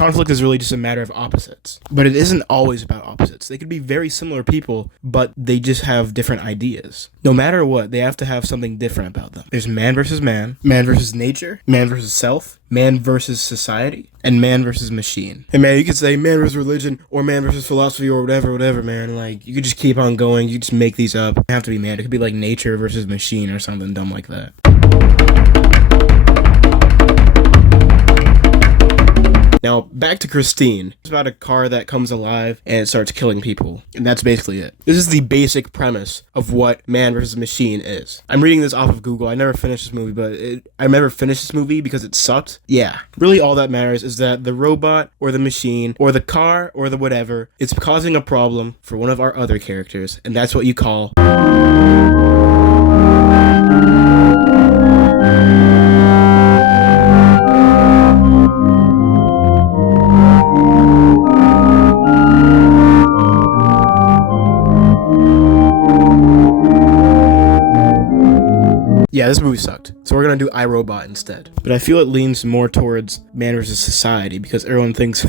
Conflict is really just a matter of opposites. But it isn't always about opposites. They could be very similar people, but they just have different ideas. No matter what, they have to have something different about them. There's man versus nature, man versus self, man versus society, and man versus machine. And man, you could say man versus religion, or man versus philosophy, or whatever, man. Like, you could just keep on going. You just make these up. It doesn't have to be man. It could be like nature versus machine or something dumb like that. Now, back to Christine. It's about a car that comes alive and it starts killing people. And that's basically it. This is the basic premise of what Man vs. Machine is. I'm reading this off of Google. I never finished this movie, but I never finished this movie because it sucked. Yeah. Really all that matters is that the robot or the machine or the car or the whatever is causing a problem for one of our other characters. And that's what you call... Yeah, this movie sucked. So we're gonna do iRobot instead. But I feel it leans more towards Man vs. Society because everyone thinks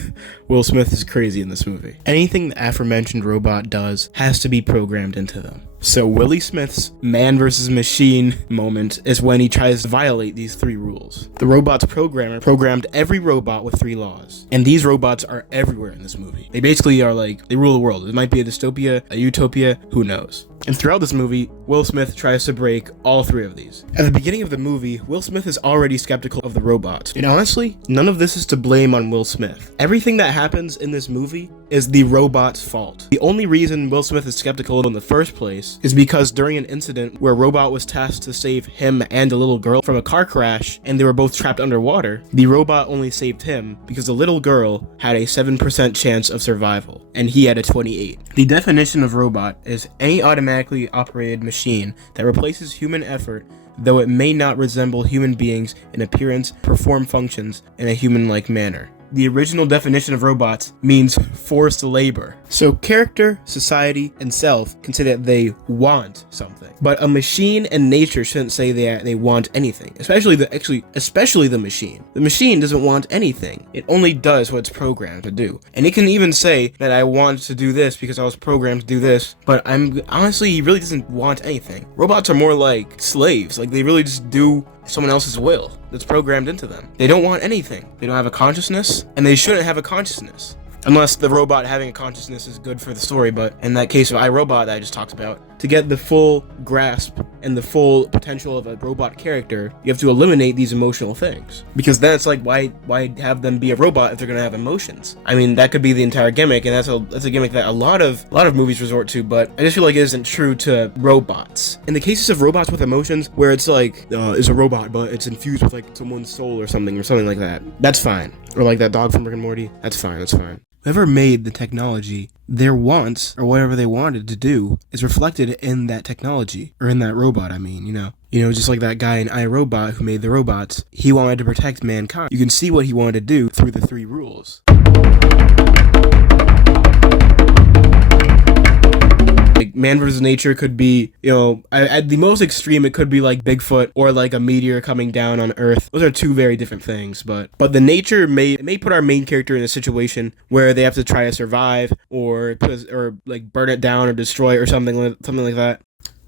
Will Smith is crazy in this movie. Anything the aforementioned robot does has to be programmed into them. So Willie Smith's Man vs. Machine moment is when he tries to violate these 3 rules. The robot's programmer programmed every robot with 3 laws. And these robots are everywhere in this movie. They basically are like, they rule the world. It might be a dystopia, a utopia, who knows. And throughout this movie, Will Smith tries to break all 3 of these. At the beginning of the movie, Will Smith is already skeptical of the robots. And honestly, none of this is to blame on Will Smith. Everything that happens in this movie is the robot's fault. The only reason Will Smith is skeptical in the first place is because during an incident where a robot was tasked to save him and a little girl from a car crash and they were both trapped underwater, the robot only saved him because the little girl had a 7% chance of survival and he had a 28. The definition of robot is any automatically operated machine that replaces human effort, though it may not resemble human beings in appearance, perform functions in a human-like manner. The original definition of robots means forced labor. So character, society, and self can say that they want something. But a machine and nature shouldn't say they want anything. Especially the machine. The machine doesn't want anything. It only does what it's programmed to do. And it can even say that I want to do this because I was programmed to do this. But honestly, he really doesn't want anything. Robots are more like slaves. Like, they really just do someone else's will that's programmed into them. They don't want anything. They don't have a consciousness, and they shouldn't have a consciousness. Unless the robot having a consciousness is good for the story, but in that case of iRobot that I just talked about, to get the full grasp and the full potential of a robot character, you have to eliminate these emotional things. Because then it's like, why have them be a robot if they're gonna have emotions? I mean, that could be the entire gimmick, and that's a gimmick that a lot of movies resort to, but I just feel like it isn't true to robots. In the cases of robots with emotions, where it's like, it's a robot, but it's infused with like someone's soul or something like that, that's fine. Or like that dog from Rick and Morty, that's fine. Whoever made the technology, their wants, or whatever they wanted to do, is reflected in that technology, or in that robot, I mean, you know, just like that guy in iRobot who made the robots, he wanted to protect mankind. You can see what he wanted to do through the 3 rules. Like, Man vs. Nature could be, at the most extreme, it could be like Bigfoot or like a meteor coming down on Earth. Those are 2 very different things, but the nature may put our main character in a situation where they have to try to survive or like burn it down or destroy it or something like that.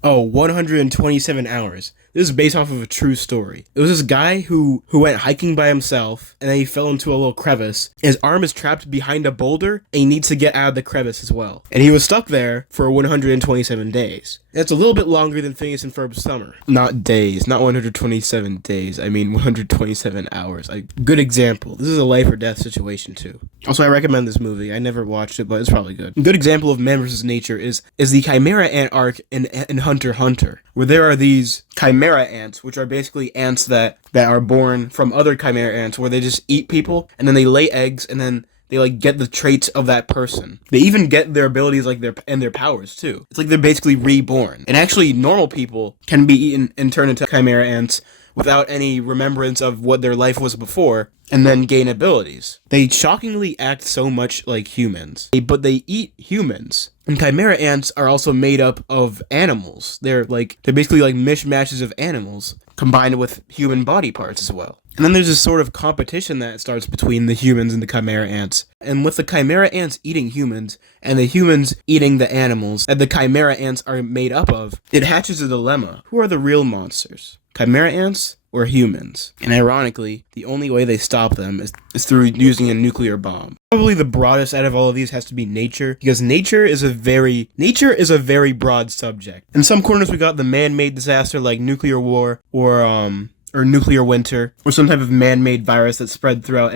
Oh, 127 hours. This is based off of a true story. It was this guy who went hiking by himself, and then he fell into a little crevice. His arm is trapped behind a boulder, and he needs to get out of the crevice as well. And he was stuck there for 127 days. That's a little bit longer than Phineas and Ferb's summer. Not days, not 127 days. I mean 127 hours. Good example. This is a life or death situation too. Also, I recommend this movie. I never watched it, but it's probably good. A good example of Man vs. Nature is the Chimera Ant arc in Hunter x Hunter, where there are these Chimera ants, which are basically ants that are born from other Chimera ants, where they just eat people, and then they lay eggs, and then they like get the traits of that person. They even get their abilities their powers too. It's like they're basically reborn. And actually, normal people can be eaten and turn into Chimera ants without any remembrance of what their life was before, and then gain abilities. They shockingly act so much like humans, but they eat humans. And Chimera ants are also made up of animals. They're basically like mishmashes of animals combined with human body parts as well. And then there's this sort of competition that starts between the humans and the chimera ants. And with the chimera ants eating humans, and the humans eating the animals that the chimera ants are made up of, it hatches a dilemma. Who are the real monsters? Chimera ants or humans? And ironically, the only way they stop them is through using a nuclear bomb. Probably the broadest out of all of these has to be nature, because nature is a very broad subject. In some corners we got the man-made disaster like nuclear war or nuclear winter, or some type of man-made virus that spreads throughout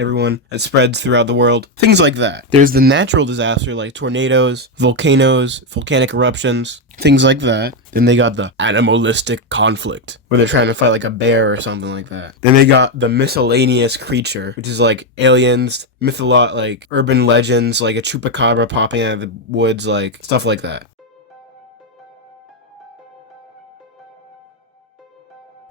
the world. Things like that. There's the natural disaster like tornadoes, volcanoes, volcanic eruptions, things like that. Then they got the animalistic conflict, where they're trying to fight like a bear or something like that. Then they got the miscellaneous creature, which is like aliens, like urban legends, like a chupacabra popping out of the woods, like stuff like that.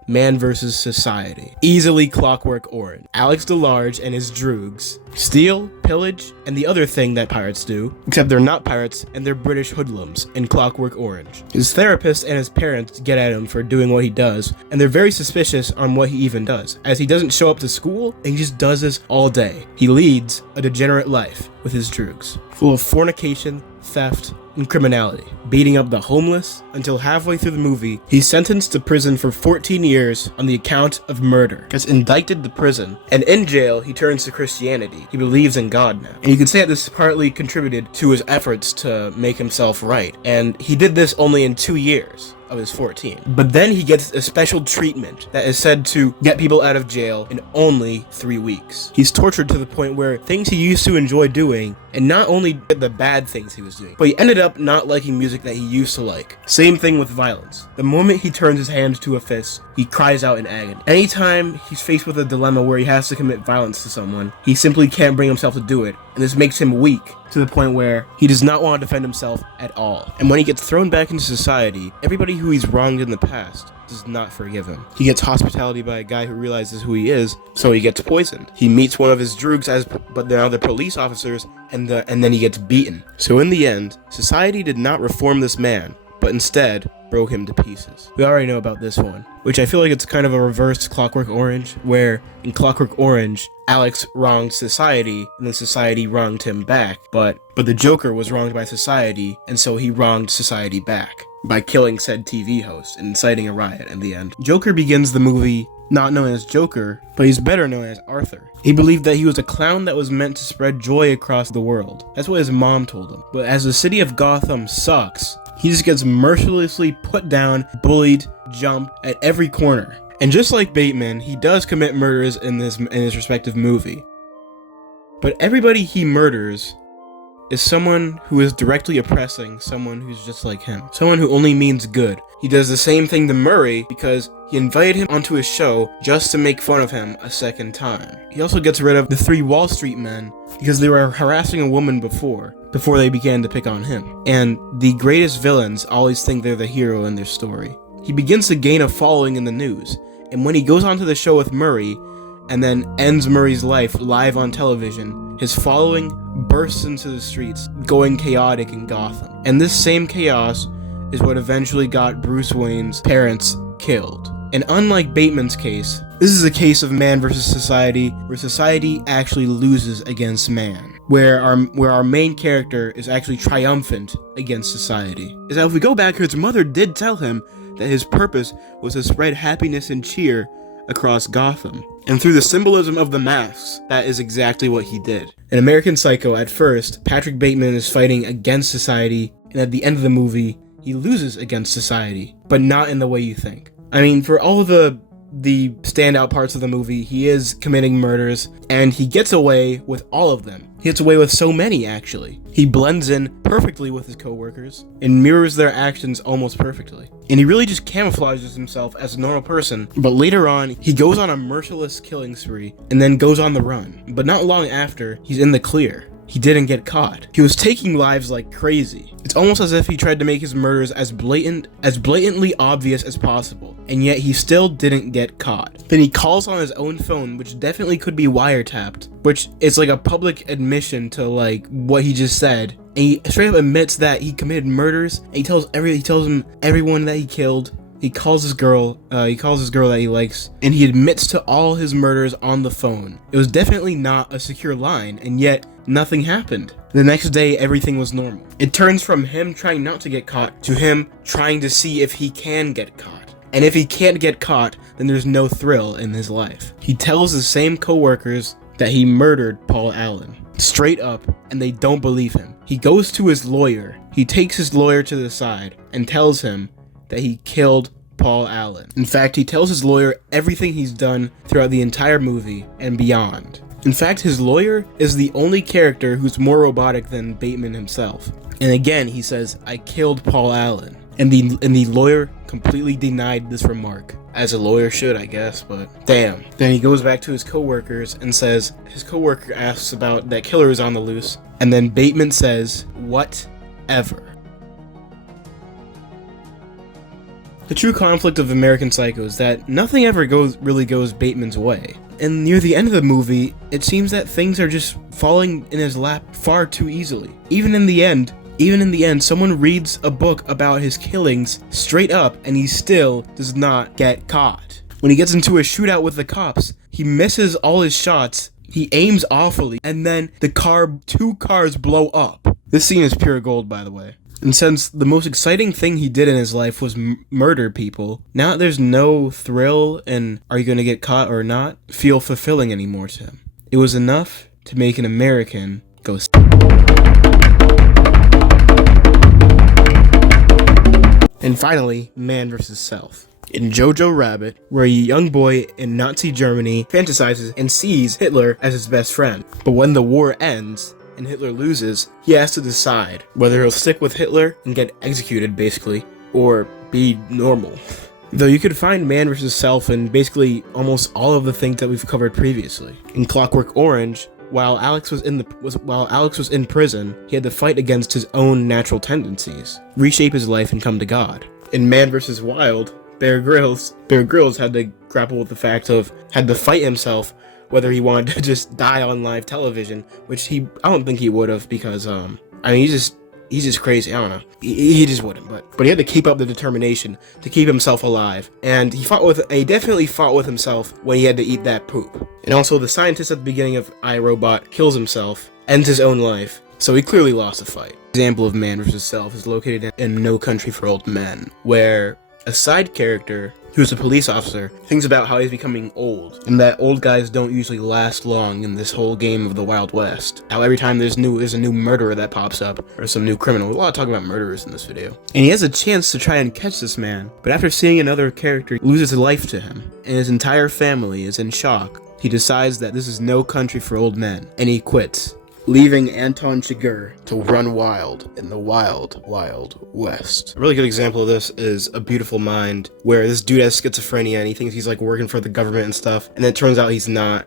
Man vs. Society. Easily Clockwork Orange. Alex DeLarge and his droogs steal, pillage, and the other thing that pirates do, except they're not pirates and they're British hoodlums in Clockwork Orange. His therapist and his parents get at him for doing what he does, and they're very suspicious on what he even does, as he doesn't show up to school and he just does this all day. He leads a degenerate life with his droogs, full of fornication, theft, and criminality, beating up the homeless, until halfway through the movie, he's sentenced to prison for 14 years on the account of murder. Gets indicted to prison, and in jail, he turns to Christianity. He believes in God now. And you can say that this partly contributed to his efforts to make himself right, and he did this only in 2 years of his 14. But then he gets a special treatment that is said to get people out of jail in only 3 weeks. He's tortured to the point where things he used to enjoy doing, and not only did the bad things he was doing, but he ended up not liking music that he used to like. Same thing with violence. The moment he turns his hand to a fist, he cries out in agony. Anytime he's faced with a dilemma where he has to commit violence to someone, he simply can't bring himself to do it, and this makes him weak to the point where he does not want to defend himself at all. And when he gets thrown back into society, everybody who he's wronged in the past does not forgive him. He gets hospitality by a guy who realizes who he is, so he gets poisoned. He meets one of his droogs but now they're police officers, and then he gets beaten. So in the end, society did not reform this man, but instead broke him to pieces. We already know about this one, which I feel like it's kind of a reverse Clockwork Orange, where in Clockwork Orange, Alex wronged society, and then society wronged him back, but the Joker was wronged by society, and so he wronged society back by killing said TV host and inciting a riot in the end. Joker begins the movie not known as Joker, but he's better known as Arthur. He believed that he was a clown that was meant to spread joy across the world. That's what his mom told him. But as the city of Gotham sucks, he just gets mercilessly put down, bullied, jumped at every corner. And just like Bateman, he does commit murders in his respective movie. But everybody he murders is someone who is directly oppressing someone who's just like him. Someone who only means good. He does the same thing to Murray because he invited him onto his show just to make fun of him a second time. He also gets rid of the 3 Wall Street men because they were harassing a woman before they began to pick on him. And the greatest villains always think they're the hero in their story. He begins to gain a following in the news, and when he goes onto the show with Murray and then ends Murray's life live on television, his following bursts into the streets, going chaotic in Gotham. And this same chaos is what eventually got Bruce Wayne's parents killed. And unlike Bateman's case, this is a case of man versus society, where society actually loses against man. Where our main character is actually triumphant against society. Is that if we go back, his mother did tell him that his purpose was to spread happiness and cheer across Gotham. And through the symbolism of the masks, that is exactly what he did. In American Psycho, at first, Patrick Bateman is fighting against society, and at the end of the movie, he loses against society, but not in the way you think. I mean, for all of the standout parts of the movie, he is committing murders, and he gets away with all of them. He gets away with so many, actually. He blends in perfectly with his coworkers, and mirrors their actions almost perfectly. And he really just camouflages himself as a normal person, but later on, he goes on a merciless killing spree, and then goes on the run. But not long after, he's in the clear. He didn't get caught. He was taking lives like crazy. It's almost as if he tried to make his murders as blatantly obvious as possible, and yet he still didn't get caught. Then he calls on his own phone, which definitely could be wiretapped, which is like a public admission to like what he just said. And he straight up admits that he committed murders, and he tells everyone that he killed he calls his girl that he likes, and he admits to all his murders on the phone. It was definitely not a secure line, and yet nothing happened. The next day, everything was normal. It turns from him trying not to get caught to him trying to see if he can get caught. And if he can't get caught, then there's no thrill in his life. He tells the same coworkers that he murdered Paul Allen, straight up, and they don't believe him. He goes to his lawyer. He takes his lawyer to the side and tells him that he killed Paul Allen. In fact, he tells his lawyer everything he's done throughout the entire movie and beyond. In fact, his lawyer is the only character who's more robotic than Bateman himself. And again, he says, "I killed Paul Allen." And the lawyer completely denied this remark. As a lawyer should, I guess, but damn. Then he goes back to his coworkers and says, his coworker asks about that killer is on the loose. And then Bateman says, "Whatever." The true conflict of American Psycho is that nothing ever really goes Bateman's way. And near the end of the movie, it seems that things are just falling in his lap far too easily. Even in the end, someone reads a book about his killings straight up and he still does not get caught. When he gets into a shootout with the cops, he misses all his shots, he aims awfully, and then two cars blow up. This scene is pure gold, by the way. And since the most exciting thing he did in his life was murder people, now that there's no thrill and are you going to get caught or not feel fulfilling anymore to him. It was enough to make an American go. And finally, Man vs. Self. In Jojo Rabbit, where a young boy in Nazi Germany fantasizes and sees Hitler as his best friend. But when the war ends and Hitler loses, he has to decide whether he'll stick with Hitler and get executed, basically, or be normal. Though you could find Man vs. Self in basically almost all of the things that we've covered previously. In Clockwork Orange, while Alex was in prison, he had to fight against his own natural tendencies, reshape his life, and come to God. In Man vs. Wild, Bear Grylls had to grapple with the fact of had to fight himself whether he wanted to just die on live television, which I don't think he would have, because he's just crazy. I don't know. He just wouldn't, but he had to keep up the determination to keep himself alive, and he definitely fought with himself when he had to eat that poop. And also, the scientist at the beginning of iRobot kills himself, ends his own life, so he clearly lost a fight. Example of Man vs. Self is located in No Country for Old Men, where a side character who's a police officer thinks about how he's becoming old, and that old guys don't usually last long in this whole game of the Wild West. How every time there's a new murderer that pops up, or some new criminal. A lot of talk about murderers in this video. And he has a chance to try and catch this man, but after seeing another character lose his life to him, and his entire family is in shock, he decides that this is no country for old men, and he quits, leaving Anton Chigurh to run wild in the wild, wild west. A really good example of this is A Beautiful Mind, where this dude has schizophrenia and he thinks he's like working for the government and stuff, and it turns out he's not.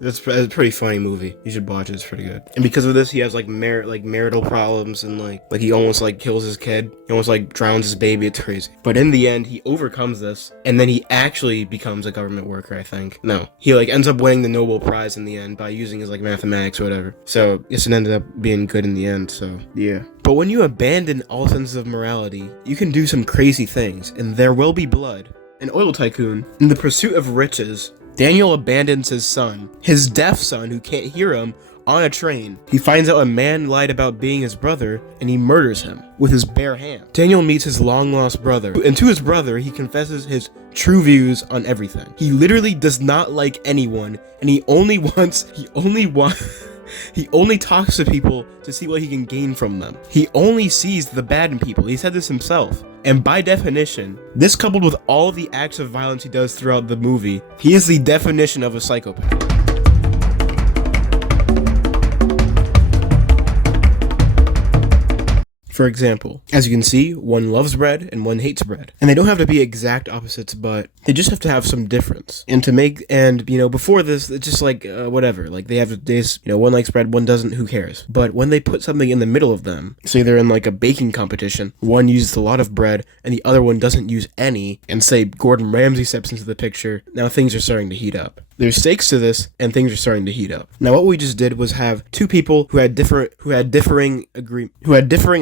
That's a pretty funny movie. You should watch it, it's pretty good. And because of this, he has like marital problems, and like he almost like kills his kid. He almost like drowns his baby. It's crazy. But in the end, he overcomes this, and then he actually becomes a government worker, I think. No, he like ends up winning the Nobel Prize in the end by using his like mathematics or whatever. So it ended up being good in the end, so yeah. But when you abandon all senses of morality, you can do some crazy things, and there will be blood. An oil tycoon, in the pursuit of riches, Daniel abandons his son, his deaf son who can't hear him, on a train. He finds out a man lied about being his brother, and he murders him with his bare hand. Daniel meets his long-lost brother, and to his brother, he confesses his true views on everything. He literally does not like anyone, and he only talks to people to see what he can gain from them. He only sees the bad in people. He said this himself. And by definition, this coupled with all the acts of violence he does throughout the movie, he is the definition of a psychopath. For example, as you can see, one loves bread and one hates bread. And they don't have to be exact opposites, but they just have to have some difference. Before this, it's just like, whatever. Like, they have this, one likes bread, one doesn't, who cares? But when they put something in the middle of them, say they're in like a baking competition, one uses a lot of bread and the other one doesn't use any, and say Gordon Ramsay steps into the picture, now things are starting to heat up. There's stakes to this, and things are starting to heat up. Now, what we just did was have two people who had differing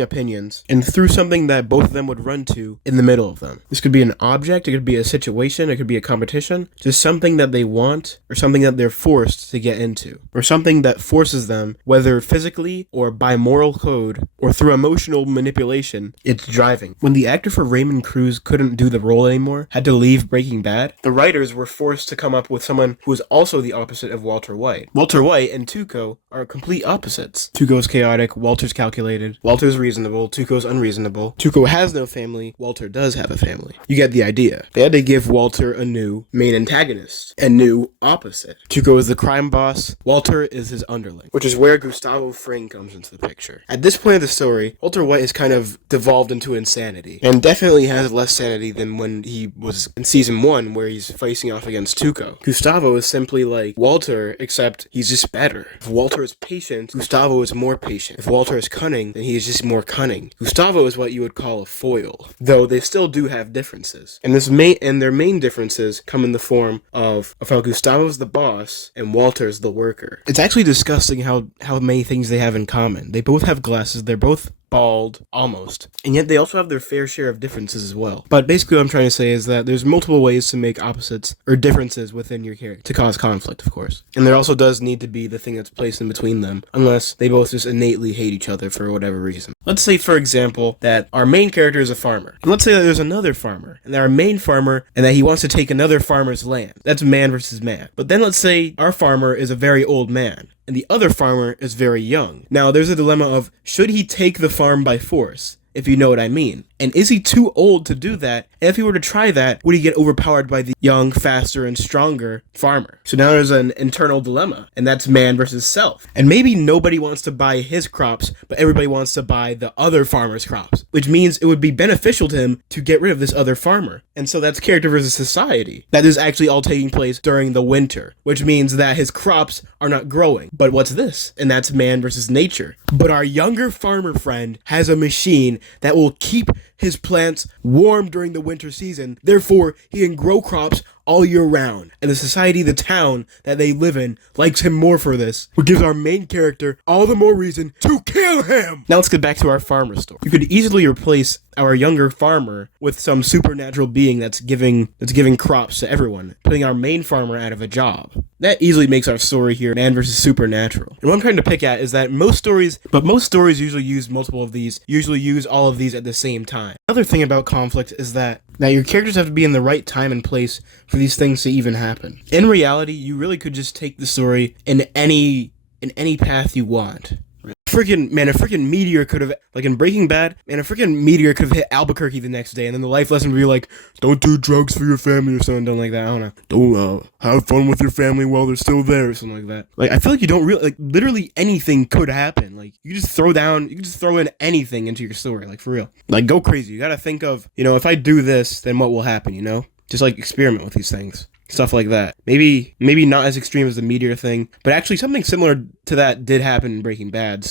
opinions, and threw something that both of them would run to in the middle of them. This could be an object, it could be a situation, it could be a competition, just something that they want, or something that they're forced to get into, or something that forces them, whether physically or by moral code or through emotional manipulation, it's driving. When the actor for Raymond Cruz couldn't do the role anymore, had to leave Breaking Bad, the writers were forced to come up with someone who is also the opposite of Walter White. Walter White and Tuco are complete opposites. Tuco's chaotic, Walter's calculated. Walter's reasonable, Tuco's unreasonable. Tuco has no family, Walter does have a family. You get the idea. They had to give Walter a new main antagonist, a new opposite. Tuco is the crime boss, Walter is his underling, which is where Gustavo Fring comes into the picture. At this point of the story, Walter White has kind of devolved into insanity, and definitely has less sanity than when he was in season 1, where he's facing off against Tuco. Gustavo is simply like Walter, except he's just better. If Walter is patient, Gustavo is more patient. If Walter is cunning, then he is just more cunning. Gustavo is what you would call a foil, though they still do have differences. And their main differences come in the form of how Gustavo's the boss and Walter's the worker. It's actually disgusting how many things they have in common. They both have glasses, they're both bald, almost. And yet they also have their fair share of differences as well. But basically what I'm trying to say is that there's multiple ways to make opposites or differences within your character to cause conflict, of course. And there also does need to be the thing that's placed in between them, unless they both just innately hate each other for whatever reason. Let's say, for example, that our main character is a farmer. And let's say that there's another farmer, and that our main farmer, and that he wants to take another farmer's land. That's man versus man. But then let's say our farmer is a very old man, and the other farmer is very young. Now, there's a dilemma of, should he take the farm by force, if you know what I mean? And is he too old to do that? And if he were to try that, would he get overpowered by the young, faster, and stronger farmer? So now there's an internal dilemma, and that's man versus self. And maybe nobody wants to buy his crops, but everybody wants to buy the other farmer's crops, which means it would be beneficial to him to get rid of this other farmer. And so that's character versus society. That is actually all taking place during the winter, which means that his crops are not growing. But what's this? And that's man versus nature. But our younger farmer friend has a machine that will keep his plants warm during the winter season. Therefore, he can grow crops all year round. And the society, the town that they live in, likes him more for this, which gives our main character all the more reason to kill him. Now let's get back to our farmer story. You could easily replace our younger farmer with some supernatural being that's giving crops to everyone, putting our main farmer out of a job. That easily makes our story here man versus supernatural. And what I'm trying to pick at is that most stories usually use multiple of these, usually use all of these at the same time. Another thing about conflict is that your characters have to be in the right time and place for these things to even happen. In reality, you really could just take the story in any path you want. A freaking meteor could have, like in Breaking Bad, a freaking meteor could have hit Albuquerque the next day, and then the life lesson would be like, don't do drugs for your family or something like that. I don't know. Don't have fun with your family while they're still there or something like that. Like, I feel like you don't really, like, literally anything could happen. Like, you can just throw in anything into your story, like, for real. Like, go crazy. You gotta think of, if I do this, then what will happen, Just, like, experiment with these things. Stuff like that. Maybe not as extreme as the meteor thing, but actually something similar to that did happen in Breaking Bad,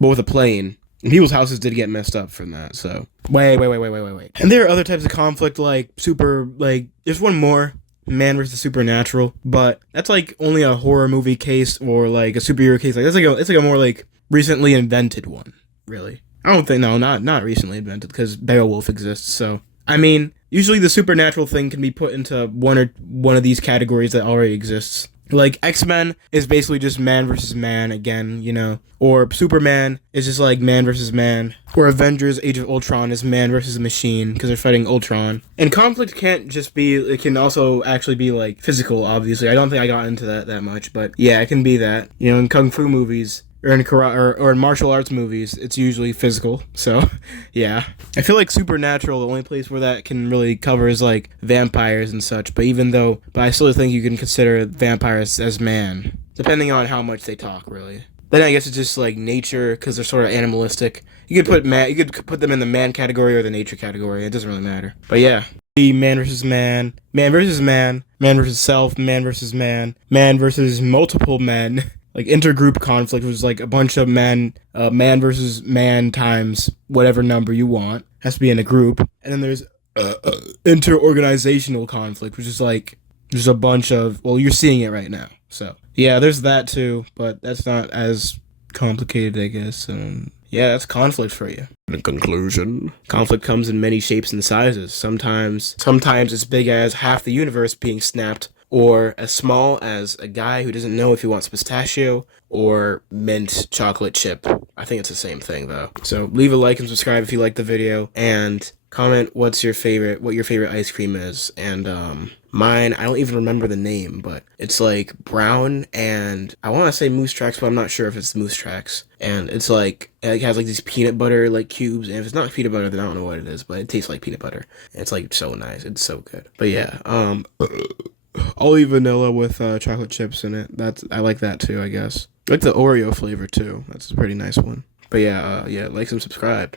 but with a plane. And people's houses did get messed up from that, so. Wait. And there are other types of conflict, there's one more, man versus supernatural, but that's, like, only a horror movie case or, like, a superhero case. Like, it's like a more, like, recently invented one, really. I don't think, no, not recently invented, because Beowulf exists, so. I mean, usually the supernatural thing can be put into one of these categories that already exists. Like, X-Men is basically just man versus man again, Or Superman is just like man versus man. Or Avengers Age of Ultron is man versus machine because they're fighting Ultron. And conflict can't just be, it can also actually be like physical, obviously. I don't think I got into that much, but yeah, it can be that. In Kung Fu movies, or in karate, or in martial arts movies, it's usually physical. So, yeah. I feel like supernatural, the only place where that can really cover is like vampires and such. But I still think you can consider vampires as man, depending on how much they talk, really. Then I guess it's just like nature, because they're sort of animalistic. You could put them in the man category or the nature category. It doesn't really matter. But yeah. Man versus man, man versus man, man versus self, man versus man, man versus multiple men. Like intergroup conflict, which is like a bunch of man versus man times whatever number you want. Has to be in a group. And then there's interorganizational conflict, which is like There's a bunch of, well, you're seeing it right now. So yeah, there's that too, but that's not as complicated, I guess. Yeah, that's conflict for you. In conclusion, conflict comes in many shapes and sizes. Sometimes it's big as half the universe being snapped, or as small as a guy who doesn't know if he wants pistachio or mint chocolate chip. I think it's the same thing though. So leave a like and subscribe if you like the video, and comment what your favorite ice cream is. And mine, I don't even remember the name, but it's like brown, and I want to say Moose Tracks, but I'm not sure if it's Moose Tracks. And it's like, it has like these peanut butter like cubes, and if it's not peanut butter, then I don't know what it is, but it tastes like peanut butter. And it's like so nice. It's so good. But yeah, I'll eat vanilla with chocolate chips in it. I like that too, I guess. I like the Oreo flavor too. That's a pretty nice one. But yeah, like and subscribe.